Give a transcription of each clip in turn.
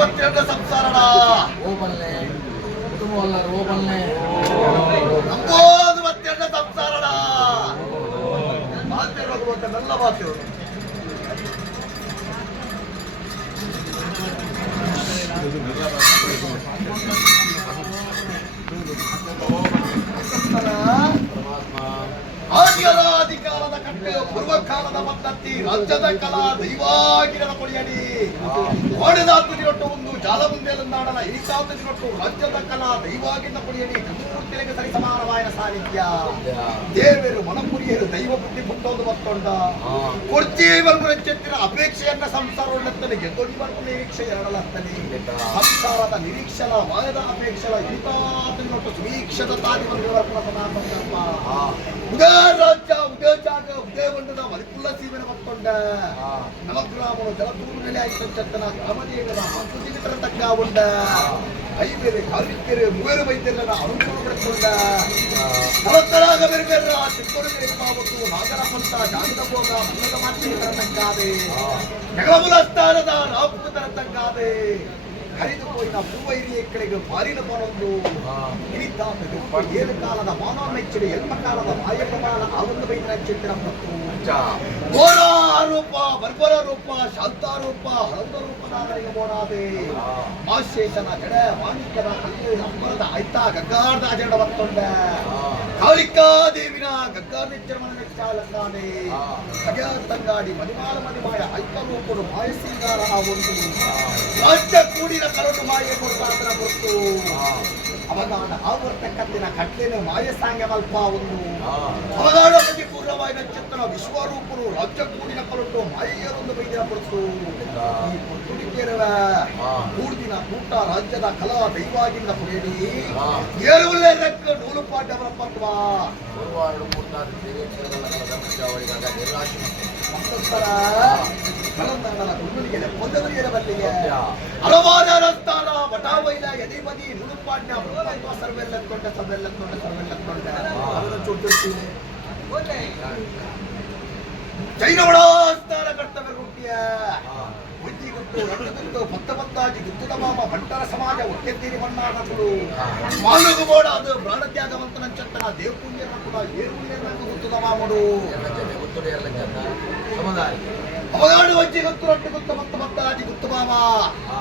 ಬತ್ತೆಂಡ ಸಂಸಾರಡ ಓಬಲ್ಲೆ ಕುಟುಂಬವಲ್ಲ ಓಬಲ್ಲೆ ನಂಬೋದು ಬತ್ತೆಂಡ ಸಂಸಾರಡ ಮಾತಿರೋದು ಅಂತ ನನ್ನ ಮಾತು ಆದ್ಯರಾಧಿಕಾರದ ಕಟ್ಟೆ ಪೂರ್ವಕಾಲದ ಪದ್ಧತಿ ರಾಜ್ಯದ ಕಲಾ ದೈವಾಗಿರದ ಕೊಡಿಯಡಿ ಓಡಿದಾತುದಿರೊಟ್ಟು ಒಂದು ಜಾಲ ಮುಂದೆಲನ್ನಾಡಲ ಈತಾತುದಿರೊಟ್ಟು ರಾಜ್ಯದ ಕಲಾ ದೈವಾಗಿನ ಕೊಡಿಯಡಿ ಮೂರ್ತಿಗಳಿಗೆ ಸರಿ ಸಮಾನವಾದ ಸಾಹಿತ್ಯ ದೇವರು ಮನಪುರಿಯರು ದೈವ ಬುದ್ಧಿ ಪುಟ್ಟೋದು ಮತ್ತೊಂಡ ಕುರ್ಚಿ ಬಂಗುರೆಚ್ಚೆತ್ತಿನ ಅಪೇಕ್ಷೆಯನ್ನ ಸಂಸಾರವನ್ನೆತ್ತನೆ ಗೆದ್ದೊಡಿ ಬರ್ತ ನಿರೀಕ್ಷೆ ಎರಡಲತ್ತನೆ ಸಂಸಾರದ ನಿರೀಕ್ಷಲ ವಾಯದ ಅಪೇಕ್ಷಲ ಈತಾತುದಿರೊಟ್ಟು ಸುವೀಕ್ಷದ ತಾದಿ ಬಂದು ವರ್ಪಣ ಸಮಾಪಂಗಪ್ಪ ಉದಯ ರಾಜ್ಯ ಉದಯ ಜಾಗ ಉದಯ ಬಂಡದ ಮರಿಪುಲ್ಲ ಸೀಮೆನ ಮತ್ತೊಂಡ ನವಗ್ರಾಮನು ಜಲದೂರು ನೆಲೆ ಆಯ್ತಂಚತ್ತನ ಗ್ರಾಮದೇವರ ಆಕೃತಿಗಿಟ್ಟರ ತಕ್ಕ ಉಂಡ ಐಬೇರೆ ಕಾರ್ಮಿಕರು ಮೂವರು ವೈದ್ಯರನ್ನ ಅನುಕೂಲ ಪಡಿಸಿಕೊಂಡ ನವತ್ತರಾಗ ಬೇರೆ ಚಿಕ್ಕರು ಪಾವತ್ತು ನಾಗರ ಪಂಥ ಜಾಗದ ಭೋಗ ಮನ್ನದ ಮಾತಿನ ತಕ್ಕಾದೆ ಜಗಳಮುಲ ಸ್ಥಾನದ ರಾಪುತರ ತಕ್ಕಾದೆ ಹರಿದು ಹೋಯಿನ ಪೂವೈರಿಯ ಕಡೆಗೆ ಮಾರಿನ ಬರೊಂದು ಇನಿತಾದ ಏಳು ಕಾಲದ ಮಾನವ ಮೆಚ್ಚುಡು ಎಲ್ಪ ಕಾಲದ ಮಾಯಕಮಾನ ಆವೊಂದು ಬೈನ ಚಿತ್ರ ಮತ್ತು ಘೋರ ಆರೋಪ ಬರ್ಬರ ರೂಪ ಶಾಂತಾರೂಪ ಹಳದ ರೂಪದಾದರಿಗೆ ಬೋಡಾದೆ ಮಾಶೇಷನ ಜಡ ಮಾಣಿಕ್ಯದ ಕಲ್ಲು ಅಂಬರದ ಆಯ್ತ ಗಗ್ಗಾರ್ದ ಅಜಡ ಬತ್ತೊಂಡ ಕಾಳಿಕಾ ದೇವಿನ ಗಗ್ಗಾರ್ದ ಎಚ್ಚರಮನ ಮೆಚ್ಚಾಲಕ್ಕಾದೆ ಖಗ ತಂಗಾಡಿ ಮದಿಮಾಲ ಮದಿಮಾಯ ಅಲ್ಪ ರೂಪರು ಮಾಯಸಿಂಗಾರ ಆ ಒಂದು ರಾಜ್ಯ ಕೂಡಿನ ಕರಡು ಮಾಯ ಕೊಡ್ತಾದ್ರ ಗೊತ್ತು ಅವಗಾಡ ಆವರ್ತ ಕತ್ತಿನ ಕಟ್ಲಿನ ಮಾಯ ಸಾಂಗ ಮಲ್ಪ ಒಂದು ಅವಗಾಡ ಬಗ್ಗೆ ಪೂರ್ಣವಾದ ನಕ್ಷತ್ರ ವಿಶ್ವರೂಪರು ರಾಜ್ಯ ಕೂಡಿನ ಕರಡು ಮಾಯೆಯರೊಂದು ಬೈದಿನ ಕೊಡ್ತು ಈ ಪುತ್ತುಡಿಕೆರವ ಮೂರ್ದಿನ ಕೂಟ ರಾಜ್ಯದ ಕಲಾ ದೈವಾಗಿಂದ ಪುರೇಡಿ ಏರುವುಳ್ಳೆ ರೆಕ್ಕ ನೂಲು ಪಾಠ ಬರಪತ್ವ ಹಲವಾರ ಸ್ಥಾನ ವಟಾವೈಲ ಎದಿಬದಿ ನುಡುಪಾಡ್ಯ ಸರ್ವೆಲ್ಲಕೊಂಡ ಸರ್ವೆಲ್ಲಕೊಂಡ ಸರ್ವೆಲ್ಲಕೊಂಡ ಜೈನವಳಾಸ್ಥಾನ ಕರ್ತವ್ಯ ರೂಪಿಯ ಬುದ್ಧಿ ಗುಟ್ಟು ರಕ್ತಗುಟ್ಟು ಭಕ್ತ ಭಕ್ತಾಜಿ ಗುತ್ತದ ಮಾಮ ಭಂಟರ ಸಮಾಜ ಒಟ್ಟೆತ್ತೀರಿ ಮಣ್ಣಾಡಗಳು ಮಾನವ ಬೋಡ ಅದು ಪ್ರಾಣ ತ್ಯಾಗವಂತನ ಚಟ್ಟನ ದೇವಪುಣ್ಯನ ಕೂಡ ಏರುಣ್ಯನ ಗುತ್ತದ ಮಾಮಡು ಅವಗಾಡು ವಜ್ಜಿ ಗುತ್ತು ರೊಟ್ಟಿ ಗುತ್ತ ಭಕ್ತ ಭಕ್ತಾಜಿ ಗುತ್ತು ಮಾಮ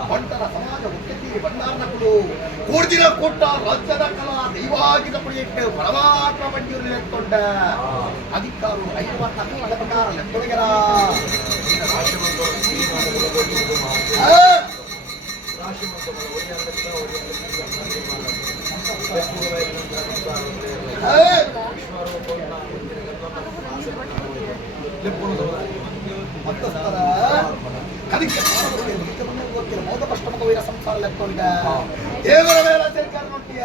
ಭಂಟರ ಸಮಾಜ ಒಟ್ಟೆತ್ತೀರಿ ಭಂಡಾರಗಳು ಕೂಡ್ದಿನ ಕೂಟ ರಾಜ್ಯದ ಕಲಾ ದೈವಾಗಿದ ಪುಡಿಯಿಟ್ಟು ಪರಮಾತ್ಮ ಬಂಡಿಯೂರು ನೆತ್ಕೊಂಡ ಅಧಿಕಾರು 54 ಪ್ರಕಾರ ಲೆತ್ತೊಳಗೆರ ದೇವರ ಮೇಲೆ ಸರ್ಕಾರ ನೋಡ್ತೀಯ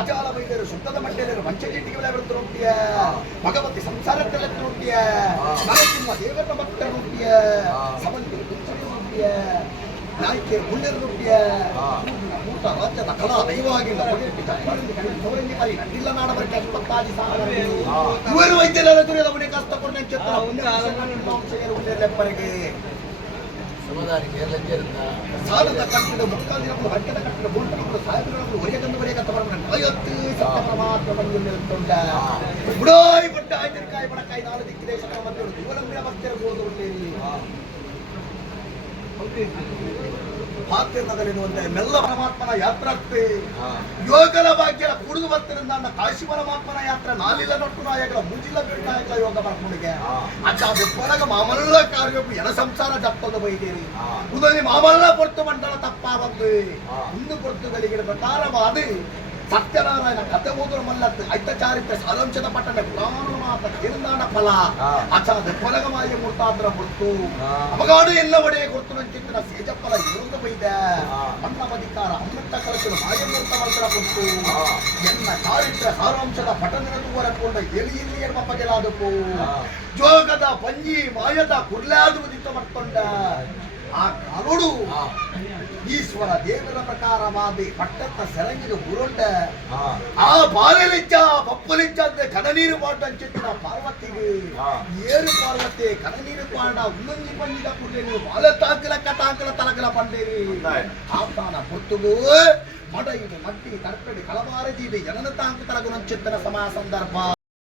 ಅಜಾಲ ವೈದ್ಯರು ಶುದ್ಧದ ಮಟ್ಟೆಯರು ಮಂಚಗೀಟಿಗೆ ಬೆಳೆದು ನೋಡ್ತೀಯ ಭಗವತಿ ಸಂಸಾರದಲ್ಲಿ ನೋಡ್ತೀಯ ನರಸಿಂಹ ದೇವರ ಭಕ್ತ ನೋಡ್ತೀಯ ಸಮಂತಿರು ಕುಂಚರಿ ನೋಡ್ತೀಯ ನಾಯಕಿಯರು ಮುಳ್ಳರು ನೋಡ್ತೀಯ ಊಟ ರಾಜ್ಯದ ಕಲಾ ದೈವಾಗಿಲ್ಲ ಇಲ್ಲ ನಾಡಬರ್ಕೆ ಅಷ್ಟೊತ್ತಾಗಿ ಇವರು ವೈದ್ಯರ ದುರಿಯದ ಮನೆ ಕಷ್ಟಕೊಂಡು ಉಳ್ಳೆಪ್ಪರಿಗೆ ಸಾಲದ ಕಟ್ಟಡ ಮುಕ್ಕಾಲಿರಬಹುದು ಹಕ್ಕದ ಕಟ್ಟಡ ಬೋಲ್ಟಗಳು ಸಾಹೇಬರುಗಳು ಒರೆಯಗಂದವರೆಗೆ ತವರನ್ನು 50 ಸೆಪ್ಟೆಂಬರ್ ಮಾತ್ರ ಬಂದು ನಿಲ್ತುಂಡ ಬುಡಾಯಿ ಬಡ್ಡ ಆಯ್ತಿರಕಾಯಿ ಬಡಕಾಯಿ 4 ದಿಕ್ಕು ದೇಶಗಳ ಮಧ್ಯೆ ಇವಲಂಬಿನ ಭಕ್ತರು ಪಾತ್ರದಲ್ಲಿರುವಂತೆ ಮೆಲ್ಲ ಪರಮಾತ್ಮನ ಯಾತ್ರಾಕ್ತಿ ಯೋಗದ ಭಾಗ್ಯದ ಕುಡಿದು ಭಕ್ತರಿಂದ ಕಾಶಿ ಪರಮಾತ್ಮನ ಯಾತ್ರ ನಾಲಿಲ್ಲ ನೊಟ್ಟು ನಾಯಕರ ಮುಜಿಲ್ಲ ಬಿಟ್ಟಾಯಕ ಯೋಗ ಬರ್ಕೊಂಡಿಗೆ ಅದು ಪೊರಗ ಮಾಮಲ್ಲ ಕಾರ್ಯಕ್ಕೂ ಎನ ಸಂಸಾರ ಜಪ್ಪದ ಬೈದೇರಿ ಉದಲಿ ಮಾಮಲ್ಲ ಪೊರ್ತು ಮಂಡಲ ತಪ್ಪಾವಂದು ಇನ್ನು ಪೊರ್ತುಗಳಿಗೆ ಪ್ರಕಾರವಾದ ಸತ್ಯನಾರಾಯಣ ಕಥೆ ಓದುವ ಮಲ್ಲತ್ತು ಐತ ಚಾರಿತ್ರ್ಯ ಸಾರಾಂಶದ ಪಟ್ಟಣ ಪುರಾಣ ಕಿರುನಾಡ ಫಲ ಅಚಾದ ಪೊಲಗಮಾಯ ಮುರ್ತಾದ್ರ ಹೊತ್ತು ಅವಗಾಡು ಎಲ್ಲ ಒಡೆಯ ಗುರುತು ಚಿತ್ರ ಸೇಜಪ್ಪಲ ಇರುವುದು ಬೈದ ಅನ್ನವಧಿಕಾರ ಅಮೃತ ಕಳಚಲು ಮಾಯಮೂರ್ತ ಮಂತ್ರ ಕೊಟ್ಟು ಎನ್ನ ಚಾರಿತ್ರ್ಯ ಸಾರಾಂಶದ ಪಟ್ಟಣದವರೆಕೊಂಡ ಎಲ್ಲಿ ಇಲ್ಲಿ ಎಂಬ ಬಗೆಲಾದವು ಜೋಗದ ಪಂಜಿ ಮಾಯದ ಕುರ್ಲಾದು ಉದಿತ ಮತ್ತೊಂಡ ಆ ಕಾಲೋಡು ಹಾ ಈಶ್ವರ ದೇವರ ಪ್ರಕಾರವಾದ ಪಟ್ಟತ್ತ ಸೆರಂಗಿಗೆ ಬುರುಂಡ ಹಾ ಆ ಬಾಲೆಲಿಚ್ಚ ಪಪ್ಪಲಿಚ್ಚ ಅಂದ್ರೆ ಕನನೀರು ಪಾಟಂಚಿತ್ತಿನ ಪಾರ್ವತಿಗೆ ಹಾ. ಏರು ಪಾರ್ವತಿ ಕನನೀರು ಪಾಡ ಉಲ್ಲಂಗಿ ಪಂಡಿದ ಪುಟ್ಟೇನು ಬಾಲ ತಾಂಕಲ ಕಟಾಂಕಲ ತಲಕಲ ಪಂಡೇರಿ ಆತಾನ ಪುತ್ತುಗು ಮಡ ಇದು ಮಟ್ಟಿ ತರ್ಪಡಿ ಕಳಬಾರದಿ ಇದು ಜನನ ತಾಂಕ ತಲಗುನ ಚಿತ್ತನ ಸಮಯ ಸಂದರ್ಭ